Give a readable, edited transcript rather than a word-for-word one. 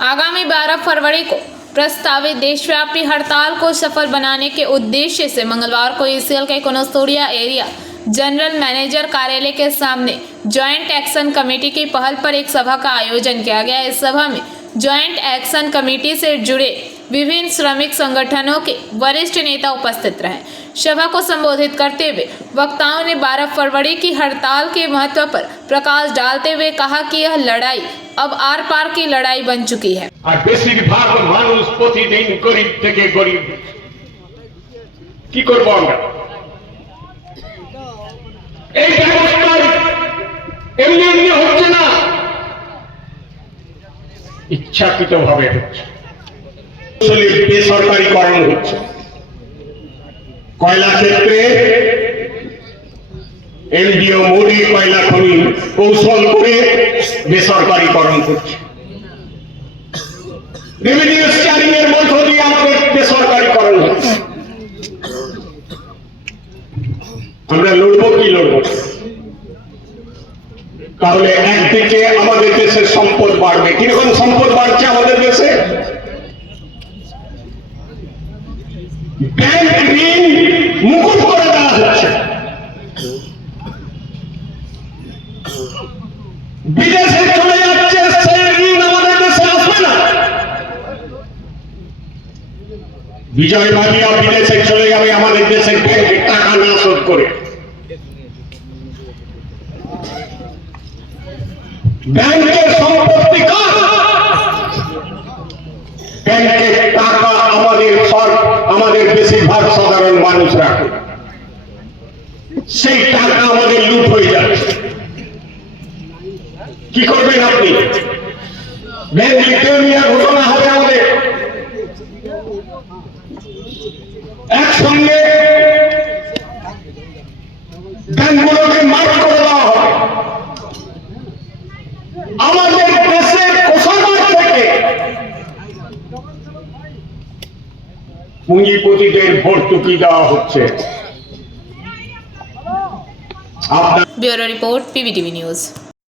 आगामी 12 फरवरी को प्रस्तावित देशव्यापी हड़ताल को सफल बनाने के उद्देश्य से मंगलवार को ईसीएल के कोनस्तोड़िया एरिया जनरल मैनेजर कार्यालय के सामने ज्वाइंट एक्शन कमेटी की पहल पर एक सभा का आयोजन किया गया। इस सभा में ज्वाइंट एक्शन कमेटी से जुड़े विभिन्न श्रमिक संगठनों के वरिष्ठ नेता उपस्थित रहे। सभा को संबोधित करते हुए वक्ताओं ने 12 फरवरी की हड़ताल के महत्व पर प्रकाश डालते हुए कहा कि यह लड़ाई अब आर पार की लड़ाई बन चुकी है। বেশিরভাগ মানুষ প্রতিদিন গরিব থেকে গরিব কি করব আমরা এই ব্যবস্থা এমনি এমনি হচ্ছে না, ইচ্ছাকৃতভাবে হচ্ছে। বেসরকারীকরণ হচ্ছে। কয়লা ক্ষেত্রে এনডিও মোদি কয়লা খনি কৌশল করে বেসরকারীকরণ করছে। রেভিনিউ শেয়ারিং এর মধ্য দিয়ে আমাদের বেসরকারীকরণ হচ্ছে। আমরা লড়বো কি লড়বো? তাহলে একদিকে আমাদের দেশের সম্পদ বাড়বে। কিরকম সম্পদ বাড়ছে আমাদের দেশে? ব্যাংক ঋণ মুকুব করে দেওয়া হচ্ছে, বিদেশে চলে যাচ্ছে, সেই ঋণ আমাদের দেশে আসবে না। বিজয় মালিয়া বিদেশে চলে যাবে আমাদের দেশের ব্যাংকে টাকা না শোধ করে। ব্যাংকের সম্পত্তি কার? ব্যাংকের টাকা আমাদের বেশিরভাগ সাধারণ মানুষ রাখে। সেই টাকা আমাদের লুট হয়ে যাচ্ছে। কি করবেন আপনি? ব্যাংক লিটুমিয়া ঘটনা হবে আমাদের। একসঙ্গে ব্যাংকগুলোকে মার্ক করে দেওয়া হবে। আমাদের দেশের কোষাগার থেকে পুঁজিপতিদের ভর্তুকি দেওয়া হচ্ছে। Bureau report PVTV news.